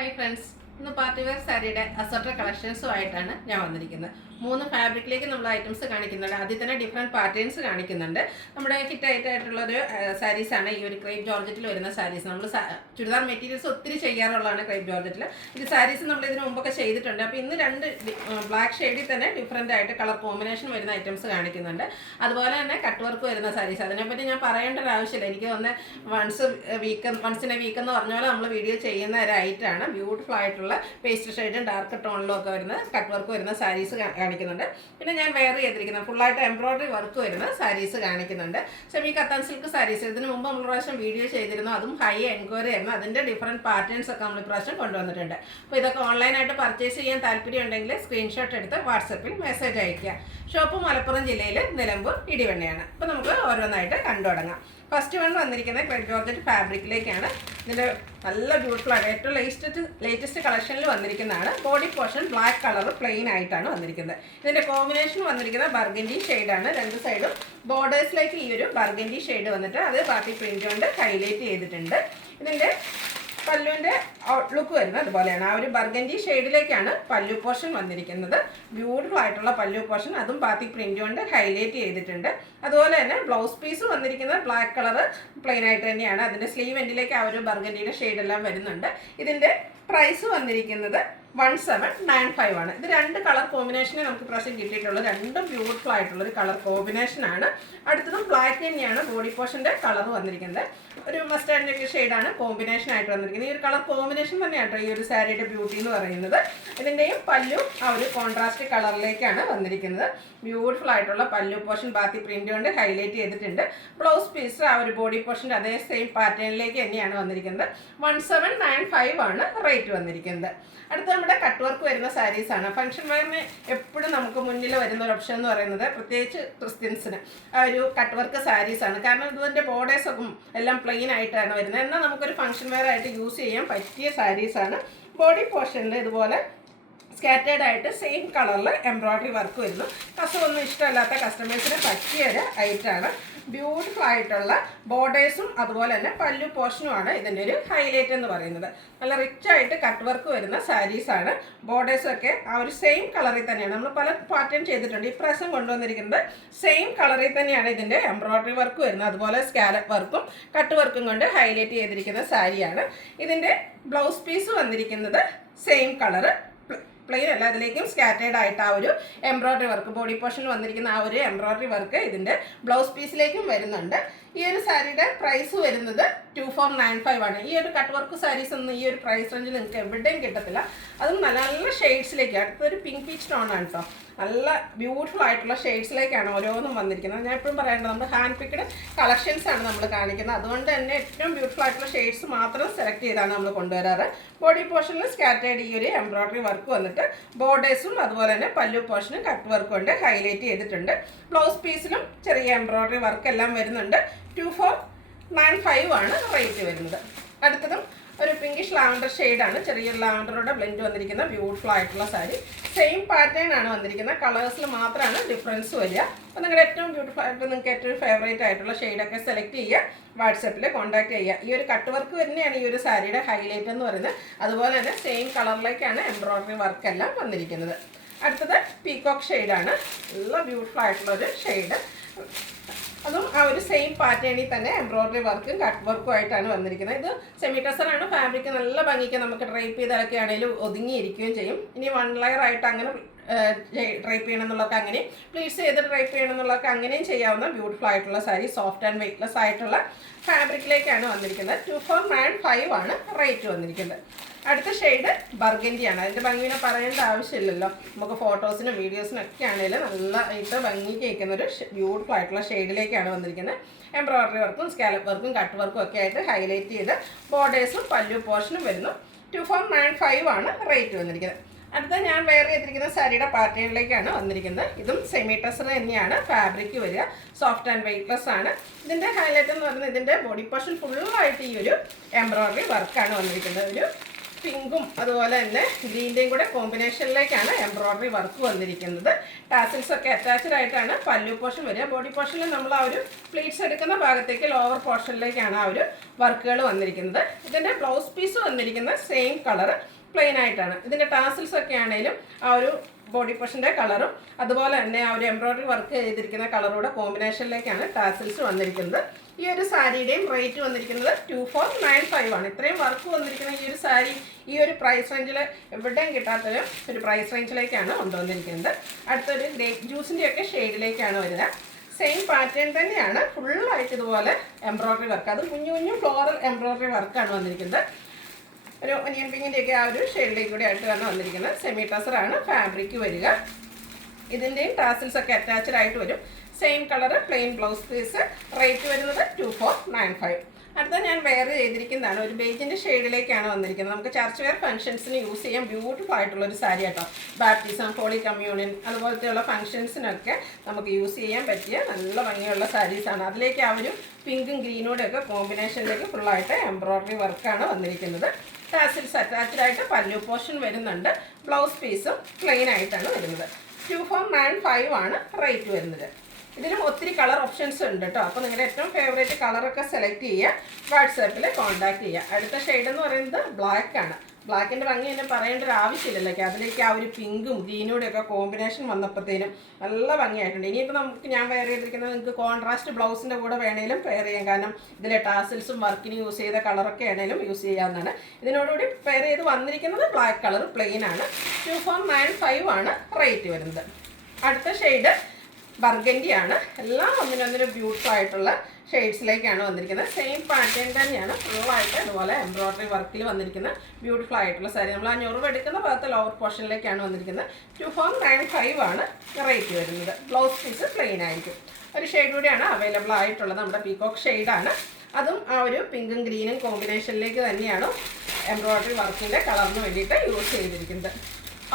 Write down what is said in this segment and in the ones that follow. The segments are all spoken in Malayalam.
ഹായ് ഫ്രണ്ട്സ്, ഇന്ന് പാർട്ടി വെയർ സാരിയുടെ അസോർട്ടഡ് കളക്ഷൻസുമായിട്ടാണ് ഞാൻ വന്നിരിക്കുന്നത്. 3 ഫാബ്രിക്കിലേക്ക് നമ്മൾ ഐറ്റംസ് കാണിക്കുന്നുണ്ട്. അതിൽ തന്നെ ഡിഫറെൻറ്റ് പാറ്റേൺസ് കാണിക്കുന്നുണ്ട്. നമ്മുടെ ഹിറ്റ് ആയിട്ടുള്ളൊരു സാരീസാണ് ഈ ഒരു ക്രേപ്പ് ജോർജറ്റിൽ വരുന്ന സാരീസ്. നമ്മൾ ചുരിദാർ മെറ്റീരിയൽസ് ഒത്തിരി ചെയ്യാറുള്ളതാണ് ക്രേപ്പ് ജോർജറ്റിൽ. ഇത് സാരീസ് നമ്മൾ ഇതിന് മുമ്പൊക്കെ ചെയ്തിട്ടുണ്ട്. അപ്പോൾ ഇന്ന് 2 ബ്ലാക്ക് ഷെയ്ഡിൽ തന്നെ ഡിഫറെൻ്റ് ആയിട്ട് കളർ കോമ്പിനേഷൻ വരുന്ന ഐറ്റംസ് കാണിക്കുന്നുണ്ട്. അതുപോലെ തന്നെ കട്ട് വർക്ക് വരുന്ന സാരീസ്. അതിനെപ്പറ്റി ഞാൻ പറയേണ്ട ഒരു ആവശ്യമില്ല. എനിക്ക് ഒന്ന് വൺസിനെ വീക്ക് എന്ന് പറഞ്ഞ പോലെ നമ്മൾ വീഡിയോ ചെയ്യുന്ന ഒരു ഐറ്റമാണ്. ബ്യൂട്ടിഫുൾ ആയിട്ടുള്ള പേസ്റ്റ് ഷെയ്ഡും ഡാർക്ക് ടോണിലും ഒക്കെ വരുന്ന കട്ട് വർക്ക് വരുന്ന സാരീസ് കാണിക്കുന്നുണ്ട്. പിന്നെ ഞാൻ വെയർ ചെയ്തിരിക്കുന്നത് ഫുള്ളായിട്ട് എംബ്രോയിഡറി വർക്ക് വരുന്ന സാരീസ് കാണിക്കുന്നുണ്ട്. സെമി കത്താൻ സിൽക്ക് സാരീസ് ഇതിന് മുമ്പ് നമ്മൾ പ്രാവശ്യം വീഡിയോ ചെയ്തിരുന്നു. അതും ഹൈ എൻക്വയറി ആയിരുന്നു. അതിൻ്റെ ഡിഫറെൻറ്റ് പാറ്റേൺസ് ഒക്കെ നമ്മൾ പ്രാവശ്യം കൊണ്ടുവന്നിട്ടുണ്ട്. അപ്പോൾ ഇതൊക്കെ ഓൺലൈനായിട്ട് പർച്ചേസ് ചെയ്യാൻ താല്പര്യം ഉണ്ടെങ്കിൽ സ്ക്രീൻഷോട്ട് എടുത്ത് വാട്സപ്പിൽ മെസ്സേജ് അയയ്ക്കുക. ഷോപ്പ് മലപ്പുറം ജില്ലയിൽ നിലമ്പൂർ ഇടിവണ്ണയാണ്. അപ്പോൾ നമുക്ക് ഓരോന്നായിട്ട് കണ്ടു തുടങ്ങാം. ഫസ്റ്റ് വൺ വന്നിരിക്കുന്നത് ക്രേപ്പ് ജോർജറ്റ് ഫാബ്രിക്കിലേക്കാണ്. ഇതിൻ്റെ നല്ല ബ്യൂട്ടിഫുൾ ആണ്. ഏറ്റവും ലേറ്റസ്റ്റ് കളക്ഷനിൽ വന്നിരിക്കുന്നതാണ്. Body portion black colour plain ആയിട്ടാണ് വന്നിരിക്കുന്നത്. ഇതിൻ്റെ കോമ്പിനേഷൻ വന്നിരിക്കുന്നത് ബർഗൻഡി ഷെയ്ഡാണ്. 2 സൈഡും ബോർഡേഴ്സിലേക്ക് ഈ ഒരു ബർഗൻഡി ഷെയ്ഡ് വന്നിട്ട് അത് പാർട്ടി പ്രിന്റ് കൊണ്ട് ഹൈലൈറ്റ് ചെയ്തിട്ടുണ്ട്. ഇതിൻ്റെ പല്ലുവിൻ്റെ ഔട്ട്ലുക്ക് വരുന്നത് അതുപോലെയാണ്. ആ ഒരു ബർഗൻഡി ഷെയ്ഡിലേക്കാണ് പല്ലു പോർഷൻ വന്നിരിക്കുന്നത്. ബ്യൂട്ടിഫുൾ ആയിട്ടുള്ള പല്ലു പോർഷൻ, അതും ബാത്തിക് പ്രിന്റ് കൊണ്ട് ഹൈലൈറ്റ് ചെയ്തിട്ടുണ്ട്. അതുപോലെ തന്നെ ബ്ലൗസ് പീസ് വന്നിരിക്കുന്നത് ബ്ലാക്ക് കളർ പ്ലെയിൻ ആയിട്ട് തന്നെയാണ്. അതിൻ്റെ സ്ലീവ് എൻഡിലേക്ക് ആ ഒരു ബർഗൻഡിയുടെ ഷെയ്ഡെല്ലാം വരുന്നുണ്ട്. ഇതിൻ്റെ പ്രൈസ് വന്നിരിക്കുന്നത് 1795 ആണ്. ഇത് 2 കളർ കോമ്പിനേഷനെ നമുക്ക് പ്രാവശ്യം കിട്ടിയിട്ടുള്ളത്. രണ്ടും ബ്യൂട്ടിഫുൾ ആയിട്ടുള്ളൊരു കളർ കോമ്പിനേഷനാണ്. അടുത്തതും ബ്ലാക്ക് തന്നെയാണ് ബോഡി പോർഷൻ്റെ കളർ വന്നിരിക്കുന്നത്. ഒരു മസ്റ്റാൻഡ് ഷെയ്ഡാണ് കോമ്പിനേഷൻ ആയിട്ട് വന്നിരിക്കുന്നത്. ഈ ഒരു കളർ കോമ്പിനേഷൻ തന്നെയാണ് ഈ ഒരു സാരിയുടെ ബ്യൂട്ടി എന്ന് പറയുന്നത്. ഇതിൻ്റെയും പല്ലു ആ ഒരു കോൺട്രാസ്റ്റ് കളറിലേക്കാണ് വന്നിരിക്കുന്നത്. ബ്യൂട്ടിഫുൾ ആയിട്ടുള്ള പല്ലു പോർഷൻ ബാത്തി പ്രിന്റ് കൊണ്ട് ഹൈലൈറ്റ് ചെയ്തിട്ടുണ്ട്. ബ്ലൗസ് പീസ് ആ ഒരു ബോഡി പോർഷൻ്റെ അതേ സെയിം പാറ്റേണിലേക്ക് തന്നെയാണ് വന്നിരിക്കുന്നത്. 1795 ആണ് റേറ്റ് വന്നിരിക്കുന്നത്. അടുത്ത നമ്മുടെ കട്ട് വർക്ക് വരുന്ന സാരീസാണ്. ഫംഗ്ഷൻ വെയറിന് എപ്പോഴും നമുക്ക് മുന്നിൽ വരുന്ന ഒരു ഓപ്ഷൻ എന്ന് പറയുന്നത് പ്രത്യേകിച്ച് ക്രിസ്ത്യൻസിന് ആ ഒരു കട്ട് വർക്ക് സാരീസാണ്. കാരണം ഇതിൻ്റെ ബോർഡേഴ്സൊക്കെ എല്ലാം പ്ലെയിൻ ആയിട്ടാണ് വരുന്നത്. എന്നാൽ നമുക്കൊരു ഫംഗ്ഷൻ വെയർ ആയിട്ട് യൂസ് ചെയ്യാൻ പറ്റിയ സാരീസാണ്. ബോഡി പോർഷനിൽ ഇതുപോലെ സ്കാറ്റേഡ് ആയിട്ട് സെയിം കളറിൽ എംബ്രോയിഡറി വർക്ക് വരുന്നു. കസവൊന്നും ഇഷ്ടമല്ലാത്ത കസ്റ്റമേഴ്സിന് പറ്റിയൊരു ഐറ്റാണ്. ബ്യൂട്ടിഫുൾ ആയിട്ടുള്ള ബോർഡേഴ്സും അതുപോലെ തന്നെ പല്ലു പോർഷനുമാണ് ഇതിൻ്റെ ഒരു ഹൈലൈറ്റ് എന്ന് പറയുന്നത്. നല്ല റിച്ച് ആയിട്ട് കട്ട് വർക്ക് വരുന്ന സാരീസാണ്. ബോർഡേഴ്സൊക്കെ ആ ഒരു സെയിം കളറിൽ തന്നെയാണ്. നമ്മൾ പല പാറ്റേൺ ചെയ്തിട്ടുണ്ട്. ഈ പ്രാവശ്യം കൊണ്ടുവന്നിരിക്കുന്നത് സെയിം കളറിൽ തന്നെയാണ് ഇതിൻ്റെ എംബ്രോയിഡറി വർക്ക് വരുന്നത്. അതുപോലെ സ്കാലപ്പ് വർക്കും കട്ട് വർക്കും കൊണ്ട് ഹൈലൈറ്റ് ചെയ്തിരിക്കുന്ന സാരിയാണ്. ഇതിൻ്റെ ബ്ലൗസ് പീസ് വന്നിരിക്കുന്നത് സെയിം കളറ് പ്ലെയിൻ അല്ല, അതിലേക്കും സ്കാറ്റേഡ് ആയിട്ട് ആ ഒരു എംബ്രോയിഡറി വർക്ക് ബോഡി പോർഷനിൽ വന്നിരിക്കുന്ന ആ ഒരു എംബ്രോയിഡറി വർക്ക് ഇതിൻ്റെ ബ്ലൗസ് പീസിലേക്കും വരുന്നുണ്ട്. ഈ ഒരു സാരിയുടെ പ്രൈസ് വരുന്നത് 2495 ആണ്. ഈ ഒരു കട്ട് വർക്ക് സാരീസ് ഒന്നും ഈ ഒരു പ്രൈസ് റേഞ്ചിൽ നിങ്ങൾക്ക് എവിടെയും കിട്ടത്തില്ല. അതും നല്ല നല്ല ഷെയ്ഡ്സിലേക്ക്. അടുത്തൊരു പിങ്ക് പീച്ച് ടോണാണ് കേട്ടോ. നല്ല ബ്യൂട്ടിഫുൾ ആയിട്ടുള്ള ഷെയ്ഡ്സിലേക്കാണ് ഓരോന്നും വന്നിരിക്കുന്നത്. ഞാൻ എപ്പോഴും പറയേണ്ടത് നമ്മൾ ഹാൻഡ് പിക്ഡ് കളക്ഷൻസാണ് നമ്മൾ കാണിക്കുന്നത്. അതുകൊണ്ട് തന്നെ ഏറ്റവും ബ്യൂട്ടിഫുൾ ആയിട്ടുള്ള ഷെയ്ഡ്സ് മാത്രം സെലക്ട് ചെയ്താണ് നമ്മൾ കൊണ്ടുവരാറ്. ബോഡി പോർഷനിൽ സ്കാറ്റേഡ് ഈ ഒരു എംബ്രോയിഡറി വർക്ക് വന്നിട്ട് ബോർഡേഴ്സും അതുപോലെ തന്നെ പല്ലു പോർഷനും കട്ട് വർക്ക് കൊണ്ട് ഹൈലൈറ്റ് ചെയ്തിട്ടുണ്ട്. ബ്ലൗസ് പീസിലും ചെറിയ എംബ്രോയിഡറി വർക്ക് എല്ലാം വരുന്നുണ്ട്. 2495 ആണ് റേറ്റ് വരുന്നത്. അടുത്തതും ഒരു പിങ്കിഷ് ലാവൻഡർ ഷെയ്ഡാണ്. ചെറിയൊരു ലാവൻഡറുടെ ബ്ലെൻഡ് വന്നിരിക്കുന്ന ബ്യൂട്ടിഫുൾ ആയിട്ടുള്ള സാരി. സെയിം പാറ്റേൺ ആണ് വന്നിരിക്കുന്നത്. കളേഴ്സിൽ മാത്രമാണ് ഡിഫറൻസ് വരിക. അപ്പോൾ നിങ്ങളുടെ ഏറ്റവും ബ്യൂട്ടിഫുൾ ആയിട്ട് നിങ്ങൾക്ക് ഏറ്റവും ഫേവറേറ്റ് ആയിട്ടുള്ള ഷെയ്ഡൊക്കെ സെലക്ട് ചെയ്യുക. വാട്സപ്പിൽ കോൺടാക്ട് ചെയ്യുക. ഈ ഒരു കട്ട് വർക്ക് തന്നെയാണ് ഈ ഒരു സാരിയുടെ ഹൈലൈറ്റ് എന്ന് പറയുന്നത്. അതുപോലെ തന്നെ സെയിം കളറിലേക്കാണ് എംബ്രോയിഡറി വർക്കെല്ലാം വന്നിരിക്കുന്നത്. അടുത്തത് പീകോക്ക് ഷെയ്ഡാണ്. നല്ല ബ്യൂട്ടിഫുൾ ആയിട്ടുള്ളൊരു ഷെയ്ഡ്. അതും ആ ഒരു സെയിം പാറ്റേണിൽ തന്നെ എംബ്രോയിഡറി വർക്കും കട്ട് വർക്കും ആയിട്ടാണ് വന്നിരിക്കുന്നത്. ഇത് സെമി ടെസറാണ്. ഫാബ്രിക് നല്ല ഭംഗിക്ക് നമുക്ക് ഡ്രൈപ്പ് ചെയ്താലൊക്കെ ആണെങ്കിലും ഒതുങ്ങിയിരിക്കുകയും ചെയ്യും. ഇനി 1 ലെയർ ആയിട്ട് അങ്ങനെ ഡ്രൈപ്പ് ചെയ്യണം എന്നുള്ളതൊക്കെ അങ്ങനെയും പ്ലീറ്റ്സ് ചെയ്ത് ഡ്രൈപ്പ് ചെയ്യണം എന്നുള്ളതൊക്കെ അങ്ങനെയും ചെയ്യാവുന്ന ബ്യൂട്ടിഫുൾ ആയിട്ടുള്ള സാരി. സോഫ്റ്റ് ആൻഡ് വെയ്റ്റ്ലെസ് ആയിട്ടുള്ള ഫാബ്രിക്കിലേക്കാണ് വന്നിരിക്കുന്നത്. 2495 ആണ് റേറ്റ് വന്നിരിക്കുന്നത്. അടുത്ത ഷെയ്ഡ് ബർഗൻഡിയാണ്. അതിൻ്റെ ഭംഗിനെ പറയേണ്ട ആവശ്യമില്ലല്ലോ. നമുക്ക് ഫോട്ടോസിനും വീഡിയോസിനും ഒക്കെ ആണെങ്കിലും നല്ലതായിട്ട് ഭംഗി കേൾക്കുന്ന ഒരു ബ്യൂട്ടിഫുൾ ആയിട്ടുള്ള ഷെയ്ഡിലേക്കാണ് വന്നിരിക്കുന്നത്. എംബ്രോയിഡറി വർക്കും സ്കാലപ്പ് വർക്കും കട്ട് വർക്കും ഒക്കെ ആയിട്ട് ഹൈലൈറ്റ് ചെയ്ത് ബോർഡേഴ്സും പല്ലു പോർഷനും വരുന്നു. 2495 ആണ് റേറ്റ് വന്നിരിക്കുന്നത്. അടുത്ത ഞാൻ വെയർ ചെയ്തിരിക്കുന്ന സാരിയുടെ പാറ്റേണിലേക്കാണ് വന്നിരിക്കുന്നത്. ഇതും സെമി ടെസർ തന്നെയാണ് ഫാബ്രിക് വരിക. സോഫ്റ്റ് ആൻഡ് വെയ്റ്റ്ലെസ് ആണ്. ഇതിൻ്റെ ഹൈലൈറ്റ് എന്ന് പറയുന്നത് ഇതിൻ്റെ ബോഡി പോർഷൻ ഫുള്ളായിട്ട് ഈ ഒരു എംബ്രോയിഡറി വർക്കാണ് വന്നിരിക്കുന്നത്. ഒരു പിങ്കും അതുപോലെ തന്നെ ഗ്രീൻ്റെയും കൂടെ കോമ്പിനേഷനിലേക്കാണ് എംബ്രോയ്ഡറി വർക്ക് വന്നിരിക്കുന്നത്. ടാസിൽസ് ഒക്കെ അറ്റാച്ച്ഡ് ആയിട്ടാണ് പല്ലു പോർഷൻ വരിക. ബോഡി പോർഷനിൽ നമ്മൾ ആ ഒരു പ്ലീറ്റ്സ് എടുക്കുന്ന ഭാഗത്തേക്ക് ലോവർ പോർഷനിലേക്കാണ് ആ ഒരു വർക്കുകൾ വന്നിരിക്കുന്നത്. ഇതിൻ്റെ ബ്ലൗസ് പീസ് വന്നിരിക്കുന്ന സെയിം കളർ പ്ലെയിൻ ആയിട്ടാണ്. ഇതിൻ്റെ ടാസിൽസ് ഒക്കെ ആണെങ്കിലും ആ ഒരു ബോഡി പോർഷൻ്റെ കളറും അതുപോലെ തന്നെ ആ ഒരു എംബ്രോയ്ഡറി വർക്ക് ചെയ്തിരിക്കുന്ന കളറൂടെ കോമ്പിനേഷനിലേക്കാണ് ടാസിൽസ് വന്നിരിക്കുന്നത്. ഈ ഒരു സാരിയുടെയും റേറ്റ് വന്നിരിക്കുന്നത് 2495 ആണ്. ഇത്രയും വർക്ക് വന്നിരിക്കുന്ന ഈ ഒരു സാരി ഈ ഒരു പ്രൈസ് റേഞ്ചിൽ എവിടെയും കിട്ടാത്തൊരു പ്രൈസ് റേഞ്ചിലേക്കാണ് കൊണ്ടുവന്നിരിക്കുന്നത്. അടുത്തൊരു ഗ്രേപ്പ് ജ്യൂസിൻ്റെയൊക്കെ ഷെയ്ഡിലേക്കാണ് വരിക. സെയിം പാറ്റേൺ തന്നെയാണ്, ഫുള്ളായിട്ട് ഇതുപോലെ എംബ്രോയ്ഡറി വർക്ക്, അത് കുഞ്ഞു കുഞ്ഞു ഫ്ലോറൽ എംബ്രോയ്ഡറി വർക്കാണ് വന്നിരിക്കുന്നത്. ഒരു ഒനിയൻ പിങ്കിൻ്റെയൊക്കെ ആ ഒരു ഷെയ്ഡിലേക്ക് കൂടി ആയിട്ടാണ് വന്നിരിക്കുന്നത്. സെമി ടസറാണ് ഫാബ്രിക് വരിക. ഇതിൻ്റെയും ടാസിൽസ് ഒക്കെ അറ്റാച്ച്ഡ് ആയിട്ട് വരും. Same colour plain blouse piece. Rate വരുന്നത് 2495. അടുത്ത ഞാൻ വെയർ ചെയ്തിരിക്കുന്നതാണ് ഒരു ബേജിൻ്റെ ഷെയ്ഡിലേക്കാണ് വന്നിരിക്കുന്നത്. നമുക്ക് ചർച്ച് വെയർ ഫംഗ്ഷൻസിന് യൂസ് ചെയ്യാൻ ബ്യൂട്ടിഫുൾ ആയിട്ടുള്ളൊരു സാരി കേട്ടോ. ബാപ്റ്റിസം, ഹോളി കമ്മ്യൂണിയൻ അതുപോലത്തെയുള്ള ഫംഗ്ഷൻസിനൊക്കെ നമുക്ക് യൂസ് ചെയ്യാൻ പറ്റിയ നല്ല ഭംഗിയുള്ള സാരീസാണ്. അതിലേക്ക് ആ ഒരു പിങ്കും ഗ്രീനോടെ ഒക്കെ കോമ്പിനേഷനിലേക്ക് ഫുള്ളായിട്ട് എംബ്രോയ്ഡറി വർക്കാണ് വന്നിരിക്കുന്നത്. ടാസിൽസ് അറ്റാച്ച്ഡ് ആയിട്ട് പല്ലു പോർഷൻ വരുന്നുണ്ട്. ബ്ലൗസ് പീസും പ്ലെയിൻ ആയിട്ടാണ് വരുന്നത്. 2495 ആണ് റേറ്റ് വരുന്നത്. ഇതിലും ഒത്തിരി കളർ ഓപ്ഷൻസ് ഉണ്ട് കേട്ടോ. അപ്പോൾ നിങ്ങളുടെ ഏറ്റവും ഫേവറേറ്റ് കളറൊക്കെ സെലക്ട് ചെയ്യുക, വാട്സാപ്പിൽ കോൺടാക്ട് ചെയ്യുക. അടുത്ത ഷെയ്ഡ് എന്ന് പറയുന്നത് ബ്ലാക്ക് ആണ്. ബ്ലാക്കിൻ്റെ ഭംഗി തന്നെ പറയേണ്ട ഒരു ആവശ്യമില്ലല്ലോ. അതിലേക്ക് ആ ഒരു പിങ്കും ഗ്രീനോടെ ഒക്കെ കോമ്പിനേഷൻ വന്നപ്പോഴത്തേനും നല്ല ഭംഗിയായിട്ടുണ്ട്. ഇനിയിപ്പോൾ ഞാൻ വെയർ ചെയ്തിരിക്കുന്നത് നിങ്ങൾക്ക് കോൺട്രാസ്റ്റ് ബ്ലൗസിൻ്റെ കൂടെ വേണേലും പെയർ ചെയ്യാം. കാരണം ഇതിലെ ടാസിൽസും വർക്കിന് യൂസ് ചെയ്ത കളറൊക്കെ ആണെങ്കിലും യൂസ് ചെയ്യാവുന്നതാണ്. ഇതിനോടുകൂടി പെയർ ചെയ്ത് വന്നിരിക്കുന്നത് ബ്ലാക്ക് കളർ പ്ലെയിൻ ആണ്. 2495 ആണ് റേറ്റ് വരുന്നത്. അടുത്ത ഷെയ്ഡ് ബർഗൻഡി ആണ്. എല്ലാം ഒന്നിനൊന്നിനും ബ്യൂട്ടിഫുൾ ആയിട്ടുള്ള ഷെയ്ഡ്സിലേക്കാണ് വന്നിരിക്കുന്നത്. സെയിം പാറ്റേൺ തന്നെയാണ് ഫുള്ളായിട്ട് അതുപോലെ എംബ്രോയ്ഡറി വർക്കിൽ വന്നിരിക്കുന്ന ബ്യൂട്ടിഫുൾ ആയിട്ടുള്ള സാരി. നമ്മൾ ആ ഞൊറിവ് എടുക്കുന്ന ഭാഗത്ത് ലോവർ പോർഷനിലേക്കാണ് വന്നിരിക്കുന്നത്. 2495 ആണ് റേറ്റ് വരുന്നത്. ബ്ലൗസ് പീസ് പ്ലെയിൻ ആയിരിക്കും. ഒരു ഷെയ്ഡ് കൂടിയാണ് അവൈലബിൾ ആയിട്ടുള്ളത്. നമ്മുടെ പീകോക്ക് ഷെയ്ഡാണ്. അതും ആ ഒരു പിങ്കും ഗ്രീനും കോമ്പിനേഷനിലേക്ക് തന്നെയാണ് എംബ്രോയ്ഡറി വർക്കിൻ്റെ കളറിന് വേണ്ടിയിട്ട് യൂസ് ചെയ്തിരിക്കുന്നത്.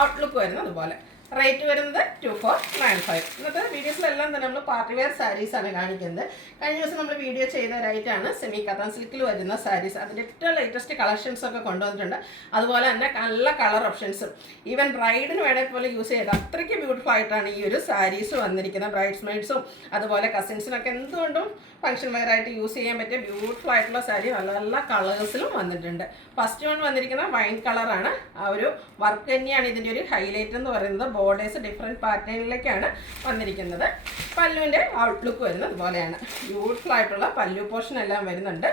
ഔട്ട്ലുക്ക് വരുന്നത് അതുപോലെ. റേറ്റ് വരുന്നത് 2495. ഇന്നത്തെ വീഡിയോസിലെല്ലാം തന്നെ നമ്മൾ പാർട്ടി വെയർ സാരീസാണ് കാണിക്കുന്നത്. കഴിഞ്ഞ ദിവസം നമ്മൾ വീഡിയോ ചെയ്ത ഒരൈറ്റാണ് സെമി കത്താൻ സിൽക്കിൽ വരുന്ന സാരീസ്. അതിൻ്റെ ഏറ്റവും ലേറ്റസ്റ്റ് കളക്ഷൻസൊക്കെ കൊണ്ടുവന്നിട്ടുണ്ട്. അതുപോലെ തന്നെ നല്ല കളർ ഓപ്ഷൻസും ഈവൻ ബ്രൈഡിന് വേണേൽ പോലെ യൂസ് ചെയ്ത് അത്രയ്ക്ക് ബ്യൂട്ടിഫുൾ ആയിട്ടാണ് ഈ ഒരു സാരീസ് വന്നിരിക്കുന്നത്. ബ്രൈഡ്സ് മെയ്ഡ്സും അതുപോലെ കസിൻസിനൊക്കെ എന്തുകൊണ്ടും ഫംഗ്ഷൻ വെയർ ആയിട്ട് യൂസ് ചെയ്യാൻ പറ്റിയ ബ്യൂട്ടിഫുൾ ആയിട്ടുള്ള സാരി നല്ല നല്ല കളേഴ്സിലും വന്നിട്ടുണ്ട്. ഫസ്റ്റ് വൺ വന്നിരിക്കുന്ന വൈൻ കളറാണ്. ആ ഒരു വർക്ക് തന്നെയാണ് ഇതിൻ്റെ ഒരു ഹൈലൈറ്റ് എന്ന് പറയുന്നത്. ബോർഡേഴ്സ് ഡിഫറെൻറ്റ് പാറ്റേണിലേക്കാണ് വന്നിരിക്കുന്നത്. പല്ലുവിൻ്റെ ഔട്ട്ലുക്ക് വരുന്നത് അതുപോലെയാണ്. ബ്യൂട്ടിഫുൾ ആയിട്ടുള്ള പല്ലു പോർഷൻ എല്ലാം വരുന്നുണ്ട്.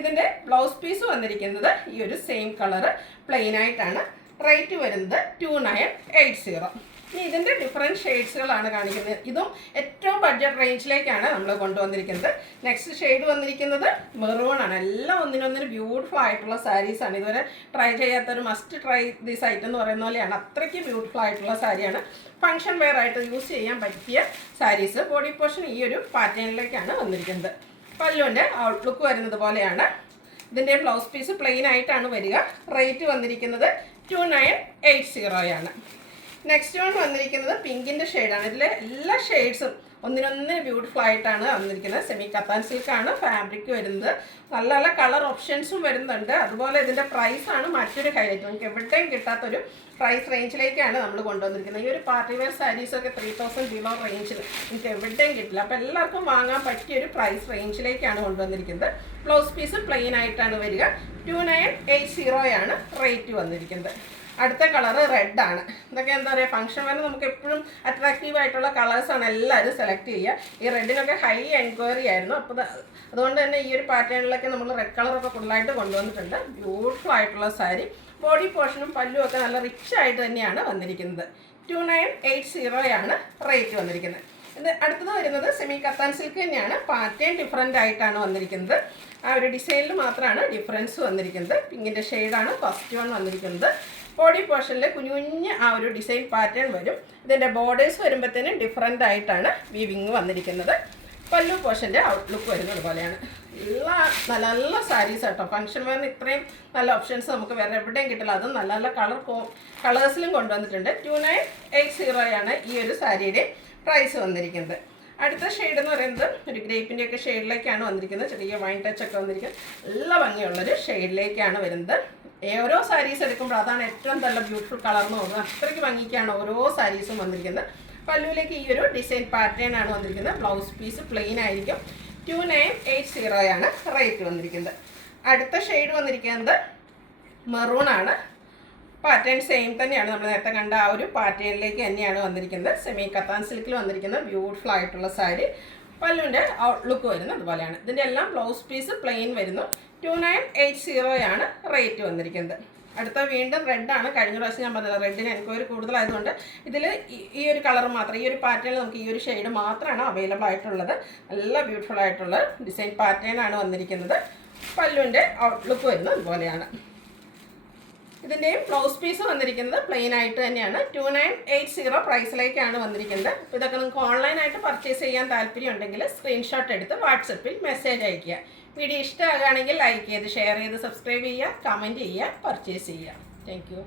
ഇതിൻ്റെ ബ്ലൗസ് പീസ് വന്നിരിക്കുന്നത് ഈ ഒരു സെയിം കളറ് പ്ലെയിൻ ആയിട്ടാണ്. റേറ്റ് വരുന്നത് 2980. ഇനി ഇതിൻ്റെ ഡിഫറെൻറ്റ് ഷെയ്ഡ്സുകളാണ് കാണിക്കുന്നത്. ഇതും ഏറ്റവും ബഡ്ജറ്റ് റേഞ്ചിലേക്കാണ് നമ്മൾ കൊണ്ടുവന്നിരിക്കുന്നത്. നെക്സ്റ്റ് ഷെയ്ഡ് വന്നിരിക്കുന്നത് മെറൂൺ ആണ്. എല്ലാം ഒന്നിനൊന്നിന് ബ്യൂട്ടിഫുൾ ആയിട്ടുള്ള സാരീസാണ്. ഇതുവരെ ട്രൈ ചെയ്യാത്തൊരു മസ്റ്റ് ട്രൈ ദിസ് ഐറ്റം എന്ന് പറയുന്ന പോലെയാണ്. അത്രയ്ക്ക് ബ്യൂട്ടിഫുൾ ആയിട്ടുള്ള സാരിയാണ്. ഫംഗ്ഷൻ വെയർ ആയിട്ട് യൂസ് ചെയ്യാൻ പറ്റിയ സാരീസ്. ബോഡി പോർഷൻ ഈ ഒരു പാറ്റേണിലേക്കാണ് വന്നിരിക്കുന്നത്. പല്ലുവിൻ്റെ ഔട്ട്ലുക്ക് വരുന്നത് പോലെയാണ്. ഇതിൻ്റെ ബ്ലൗസ് പീസ് പ്ലെയിൻ ആയിട്ടാണ് വരിക. റേറ്റ് വന്നിരിക്കുന്നത് 2980 ആണ്. നെക്സ്റ്റ് വൺ വന്നിരിക്കുന്നത് പിങ്കിൻ്റെ ഷെയ്ഡാണ്. ഇതിലെ എല്ലാ ഷെയ്ഡ്സും ഒന്നിനൊന്നിന് ബ്യൂട്ടിഫുൾ ആയിട്ടാണ് വന്നിരിക്കുന്നത്. സെമി കത്താൻ സിൽക്കാണ് ഫാബ്രിക് വരുന്നത്. നല്ല നല്ല കളർ ഓപ്ഷൻസും വരുന്നുണ്ട്. അതുപോലെ ഇതിൻ്റെ പ്രൈസാണ് മറ്റൊരു ഹൈലൈറ്റ്. നമുക്ക് എവിടെയും കിട്ടാത്തൊരു പ്രൈസ് റേഞ്ചിലേക്കാണ് നമ്മൾ കൊണ്ടുവന്നിരിക്കുന്നത്. ഈ ഒരു പാർട്ടി വെയർ സാരീസൊക്കെ 3000 ബിലോ റേഞ്ചിൽ നമുക്ക് എവിടെയും കിട്ടില്ല. അപ്പോൾ എല്ലാവർക്കും വാങ്ങാൻ പറ്റിയൊരു പ്രൈസ് റേഞ്ചിലേക്കാണ് കൊണ്ടുവന്നിരിക്കുന്നത്. ബ്ലൗസ് പീസ് പ്ലെയിൻ ആയിട്ടാണ് വരിക. 2980 ആണ് റേറ്റ് വന്നിരിക്കുന്നത്. അടുത്ത കളറ് റെഡ് ആണ്. ഇതൊക്കെ എന്താ പറയുക, ഫംഗ്ഷൻ വരെ നമുക്ക് എപ്പോഴും അട്രാക്റ്റീവ് ആയിട്ടുള്ള കളേഴ്സാണ് എല്ലാവരും സെലക്ട് ചെയ്യുക. ഈ റെഡിനൊക്കെ ഹൈ എൻക്വയറി ആയിരുന്നു. അപ്പോൾ അതുകൊണ്ട് തന്നെ ഈ ഒരു പാറ്റേണിലൊക്കെ നമ്മൾ റെഡ് കളറൊക്കെ ഫുള്ളായിട്ട് കൊണ്ടുവന്നിട്ടുണ്ട്. ബ്യൂട്ടിഫുൾ ആയിട്ടുള്ള സാരി. ബോഡി പോർഷനും പല്ലും ഒക്കെ നല്ല റിച്ച് ആയിട്ട് തന്നെയാണ് വന്നിരിക്കുന്നത്. 2980 ആണ് റേറ്റ് വന്നിരിക്കുന്നത്. ഇത് അടുത്തത് വരുന്നത് സെമി കത്താൻ സിൽക്ക് തന്നെയാണ്. പാറ്റേൺ ഡിഫറെൻ്റ് ആയിട്ടാണ് വന്നിരിക്കുന്നത്. ആ ഒരു ഡിസൈനിൽ മാത്രമാണ് ഡിഫറൻസ് വന്നിരിക്കുന്നത്. പിങ്കിൻ്റെ ഷെയ്ഡാണ് ഫസ്റ്റ് വൺ വന്നിരിക്കുന്നത്. ബോഡി പോർഷനിൽ കുഞ്ഞു കുഞ്ഞ് ആ ഒരു ഡിസൈൻ പാറ്റേൺ വരും. ഇതിൻ്റെ ബോർഡേഴ്സ് വരുമ്പോഴത്തേനും ഡിഫറെൻ്റ് ആയിട്ടാണ് വീവിങ് വന്നിരിക്കുന്നത്. പല്ലു പോർഷൻ്റെ ഔട്ട്ലുക്ക് വരുന്നത് പോലെയാണ്. എല്ലാ നല്ല നല്ല സാരീസ് കേട്ടോ. ഫംഗ്ഷൻ വെയറിന് ഇത്രയും നല്ല ഓപ്ഷൻസ് നമുക്ക് വേറെ എവിടെയും കിട്ടില്ല. അതും നല്ല നല്ല കളേഴ്സിലും കൊണ്ടുവന്നിട്ടുണ്ട്. 2980 ആണ് ഈ ഒരു സാരിയുടെ പ്രൈസ് വന്നിരിക്കുന്നത്. അടുത്ത ഷെയ്ഡ് എന്ന് പറയുന്നത് ഒരു ഗ്രേപ്പിൻ്റെയൊക്കെ ഷെയ്ഡിലേക്കാണ് വന്നിരിക്കുന്നത്. ചെറിയ വൈൻ ടച്ച് ഒക്കെ വന്നിരിക്കുന്നത്. നല്ല ഭംഗിയുള്ളൊരു ഷെയ്ഡിലേക്കാണ് വരുന്നത്. ഓരോ സാരീസ് എടുക്കുമ്പോൾ അതാണ് ഏറ്റവും നല്ല ബ്യൂട്ടിഫുൾ കളർ എന്ന് തോന്നുന്നത്. അത്രയ്ക്ക് ഭംഗിക്കാണ് ഓരോ സാരീസും വന്നിരിക്കുന്നത്. പല്ലുവിലേക്ക് ഈ ഒരു ഡിസൈൻ പാറ്റേൺ ആണ് വന്നിരിക്കുന്നത്. ബ്ലൗസ് പീസ് പ്ലെയിൻ ആയിരിക്കും. 2980 ആണ് റേറ്റ് വന്നിരിക്കുന്നത്. അടുത്ത ഷെയ്ഡ് വന്നിരിക്കുന്നത് മെറൂൺ ആണ്. പാറ്റേൺ സെയിം തന്നെയാണ്, നമ്മൾ നേരത്തെ കണ്ട ആ ഒരു പാറ്റേണിലേക്ക് തന്നെയാണ് വന്നിരിക്കുന്നത്. സെമി കത്താൻ സിൽക്കിൽ വന്നിരിക്കുന്ന ബ്യൂട്ടിഫുൾ ആയിട്ടുള്ള സാരി. പല്ലുവിൻ്റെ ഔട്ട്ലുക്ക് വരുന്നത് അതുപോലെയാണ്. ഇതിൻ്റെ എല്ലാം ബ്ലൗസ് പീസ് പ്ലെയിൻ വരുന്നു. 2980 ആണ് റേറ്റ് വന്നിരിക്കുന്നത്. അടുത്ത വീണ്ടും റെഡാണ്. കഴിഞ്ഞ പ്രാവശ്യം ഞാൻ പറഞ്ഞത് റെഡിന് എൻക്വയറി കൂടുതലായതുകൊണ്ട് ഇതിൽ ഈ ഒരു കളർ മാത്രം, ഈ ഒരു പാറ്റേണിൽ നമുക്ക് ഈ ഒരു ഷെയ്ഡ് മാത്രമാണ് അവൈലബിൾ ആയിട്ടുള്ളത്. നല്ല ബ്യൂട്ടിഫുൾ ആയിട്ടുള്ള ഡിസൈൻ പാറ്റേൺ ആണ് വന്നിരിക്കുന്നത്. പല്ലുവിൻ്റെ ഔട്ട്ലുക്ക് വരുന്നത് അതുപോലെയാണ്. ഇതിൻ്റെയും ബ്ലൗസ് പീസ് വന്നിരിക്കുന്നത് പ്ലെയിൻ ആയിട്ട് തന്നെയാണ്. 2980 പ്രൈസിലേക്കാണ് വന്നിരിക്കുന്നത്. അപ്പോൾ ഇതൊക്കെ നിങ്ങൾക്ക് ഓൺലൈനായിട്ട് പർച്ചേസ് ചെയ്യാൻ താല്പര്യം ഉണ്ടെങ്കിൽ സ്ക്രീൻഷോട്ട് എടുത്ത് വാട്സപ്പിൽ മെസ്സേജ് അയയ്ക്കുക. വീഡിയോ ഇഷ്ടമാകുകയാണെങ്കിൽ ലൈക്ക് ചെയ്ത് ഷെയർ ചെയ്ത് സബ്സ്ക്രൈബ് ചെയ്യുക, കമൻറ്റ് ചെയ്യുക, പർച്ചേസ് ചെയ്യുക. Thank you.